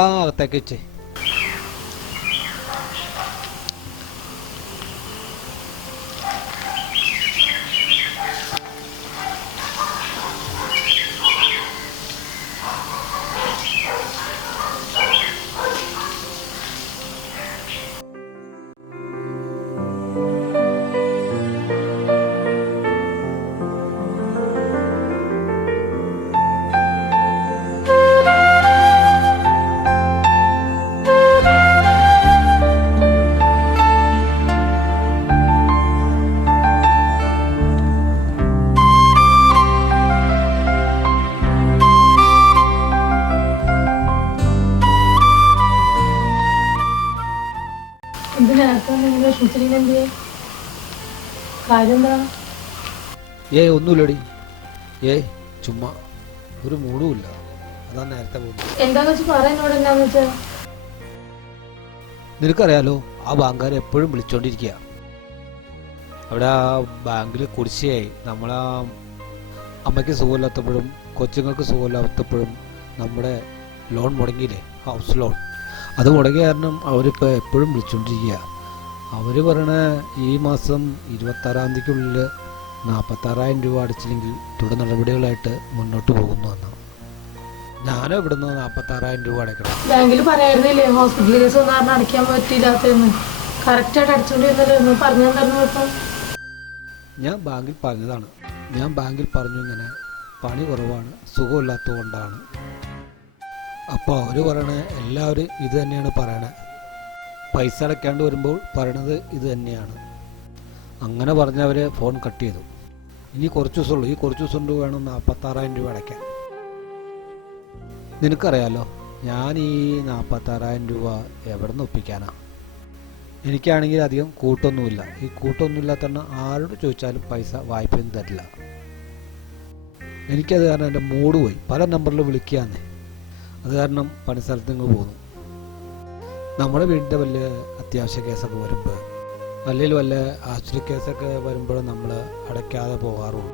അകത്തേക്ക് വെച്ചേ. ഒന്നുമില്ലടി. ചുമ്മാ ഒരു മൂടുമില്ല, അതാ നേരത്തെ പോകുന്നത്. നിനക്കറിയാലോ, ആ ബാങ്കുകാർ എപ്പോഴും വിളിച്ചോണ്ടിരിക്കുക. അവിടെ ആ ബാങ്കിൽ കുടിശ്ശിയായി. നമ്മളാ അമ്മയ്ക്ക് സുഖമില്ലാത്തപ്പോഴും കൊച്ചുങ്ങൾക്ക് സുഖമില്ലാത്തപ്പോഴും നമ്മുടെ ലോൺ മുടങ്ങിയില്ലേ, ഹൗസ് ലോൺ, അത് മുടങ്ങിയ കാരണം അവരിപ്പോൾ എപ്പോഴും വിളിച്ചോണ്ടിരിക്കുക. അവർ പറയണ ഈ മാസം 26-ാം തീയതിക്കുള്ളിൽ 46,000 രൂപ അടച്ചില്ലെങ്കിൽ തുടർ നടപടികളായിട്ട് മുന്നോട്ട് പോകുന്നു എന്നാണ്. ഞാനും ഇവിടുന്ന് 46,000 രൂപ അടയ്ക്കണം. ബാങ്കിൽ പറയായിരുന്നില്ലേ ഹോസ്പിറ്റൽ കേസ് ഒന്നും അടയ്ക്കാൻ പറ്റില്ലാത്തതെന്ന്? കറക്റ്റായിട്ട് അടച്ചുകൊണ്ടിരുന്നല്ലോ, പറഞ്ഞു തന്നു. ഞാൻ ബാങ്കിൽ പറഞ്ഞതാണ്. ഞാൻ ബാങ്കിൽ പറഞ്ഞു ഇങ്ങനെ പണി കുറവാണ്, സുഖമില്ലാത്തത് കൊണ്ടാണ്. അപ്പോൾ അവർ പറയണേ എല്ലാവരും ഇത് തന്നെയാണ് പറയണേ. പൈസ അടയ്ക്കാണ്ട് വരുമ്പോൾ പറയണത് ഇത് തന്നെയാണ്. അങ്ങനെ പറഞ്ഞവർ ഫോൺ കട്ട് ചെയ്തു. ഇനി കുറച്ച് ദിവസമുള്ളൂ, ഈ കുറച്ച് ദിവസം കൊണ്ട് വേണം 46,000 രൂപ അടയ്ക്കാൻ. നിനക്കറിയാലോ, ഞാൻ ഈ 46,000 രൂപ എവിടെ നിന്ന് ഒപ്പിക്കാനാ? എനിക്കാണെങ്കിൽ അധികം കൂട്ടൊന്നുമില്ല. ഈ കൂട്ടൊന്നുമില്ലാത്തതാണ് ആരോട് ചോദിച്ചാലും പൈസ വായ്പയൊന്നും തരില്ല. എനിക്കത് കാരണം എൻ്റെ മൂഡ് പോയി. പല നമ്പറിൽ വിളിക്കുകയെന്നേ, അത് കാരണം പണിസ്ഥലത്ത് നിന്ന് പോകുന്നു. നമ്മുടെ വീടിൻ്റെ വല്ല അത്യാവശ്യ കേസൊക്കെ വരുമ്പോൾ, അല്ലെങ്കിൽ വല്ല ആശുപത്രി കേസൊക്കെ വരുമ്പോൾ നമ്മൾ അടയ്ക്കാതെ പോകാറുള്ളൂ.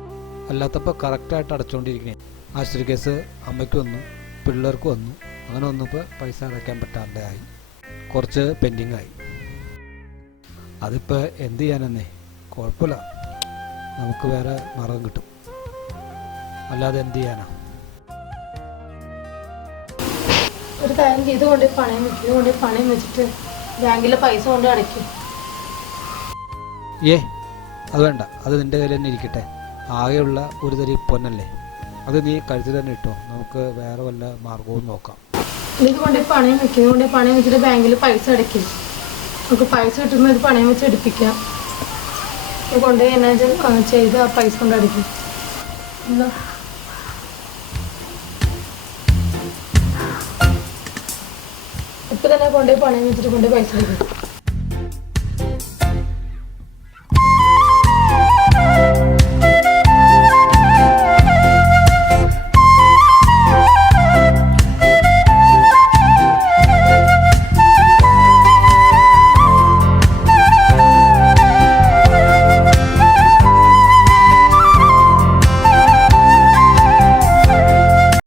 അല്ലാത്തപ്പോൾ കറക്റ്റായിട്ട് അടച്ചുകൊണ്ടിരിക്കണേ. ആശുപത്രി കേസ് അമ്മയ്ക്ക് വന്നു, പിള്ളേർക്ക് വന്നു, അങ്ങനെ വന്നപ്പോൾ പൈസ അടയ്ക്കാൻ പറ്റാണ്ടായി, കുറച്ച് പെൻഡിങ്ങായി. അതിപ്പോൾ എന്ത് ചെയ്യാനെന്നേ, കുഴപ്പമില്ല, നമുക്ക് വേറെ മാർഗം കിട്ടും, അല്ലാതെ എന്ത് ചെയ്യാനാ? ഒരു കാര്യം ചെയ്ത് കൊണ്ട് പണയം വെക്കും, കൊണ്ട് പണയം വെച്ചിട്ട് ബാങ്കിലെ പൈസ കൊണ്ട് അടയ്ക്കും. അത് വേണ്ട, അത് നിന്റെ കയ്യിൽ തന്നെ ഇരിക്കട്ടെ. ആകെയുള്ള ഒരു തരി പൊന്നല്ലേ, അത് നീ കഴുത്തിൽ തന്നെ ഇട്ടോ. നമുക്ക് വേറെ വല്ല മാർഗവും നോക്കാം. ഇത് കൊണ്ട് പണയം വെക്കും, കൊണ്ട് പണയം വെച്ചിട്ട് ബാങ്കിൽ പൈസ അടയ്ക്കും. നമുക്ക് പൈസ കിട്ടുമ്പോൾ ഇത് പണയം വെച്ച് എടുപ്പിക്കാം. കൊണ്ട് എന്നാ ചെയ്ത് ആ പൈസ കൊണ്ട് അടയ്ക്കും. എന്താ ഇപ്പം തന്നെ കൊണ്ടുപോയി പണയം വെച്ചിട്ട് കൊണ്ട് പൈസ എടുക്കും.